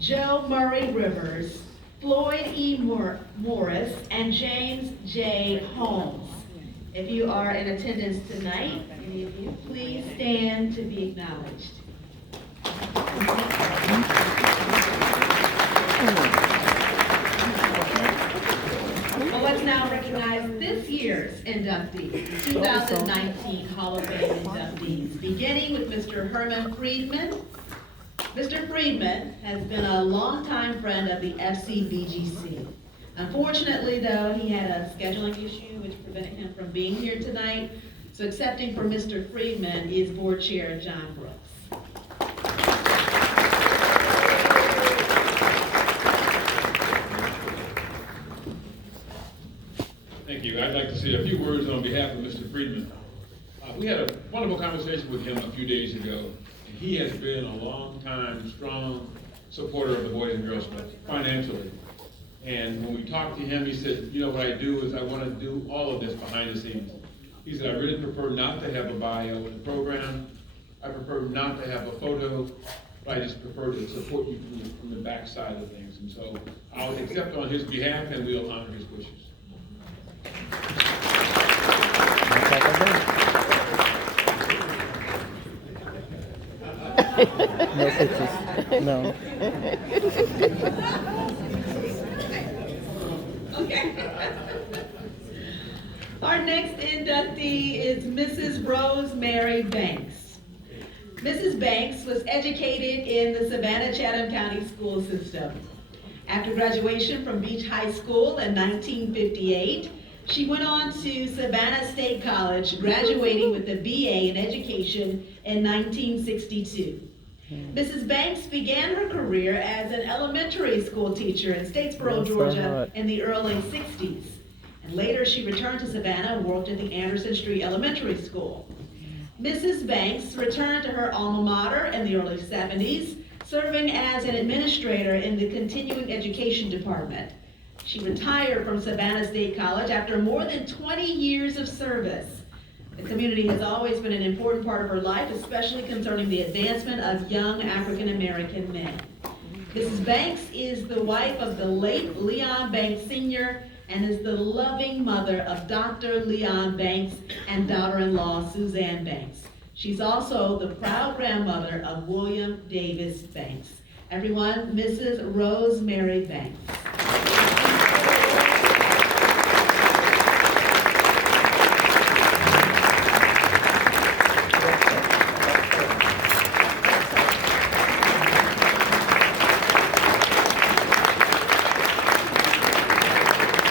Joe Murray Rivers, Floyd E. Morris, and James J. Holmes. If you are in attendance tonight, any of you, please stand to be acknowledged. Well, let's now recognize this year's inductees, 2019 Hall of Fame inductees, beginning with Mr. Herman Friedman. Mr. Friedman has been a longtime friend of the FCBGC. Unfortunately, though, he had a scheduling issue which prevented him from being here tonight. So accepting for Mr. Friedman is Board Chair John Brooks. Thank you. I'd like to say a few words on behalf of Mr. Friedman. We had a wonderful conversation with him a few days ago. He has been a long-time, strong supporter of the Boys and Girls Club, financially. And when we talked to him, he said, you know, what I do is I want to do all of this behind the scenes. He said, I really prefer not to have a bio in the program. I prefer not to have a photo, but I just prefer to support you from the back side of things. And so I'll accept on his behalf and we'll honor his wishes. No pictures. No. Okay. Our next inductee is Mrs. Rosemary Banks. Mrs. Banks was educated in the Savannah-Chatham County school system. After graduation from Beach High School in 1958, she went on to Savannah State College, graduating with a BA in education in 1962. Mrs. Banks began her career as an elementary school teacher in Statesboro, Georgia in the early 60s. And later she returned to Savannah and worked at the Anderson Street Elementary School. Mrs. Banks returned to her alma mater in the early 70s, serving as an administrator in the continuing education department. She retired from Savannah State College after more than 20 years of service. The community has always been an important part of her life, especially concerning the advancement of young African American men. Mrs. Banks is the wife of the late Leon Banks Sr. and is the loving mother of Dr. Leon Banks and daughter-in-law Suzanne Banks. She's also the proud grandmother of William Davis Banks. Everyone, Mrs. Rosemary Banks.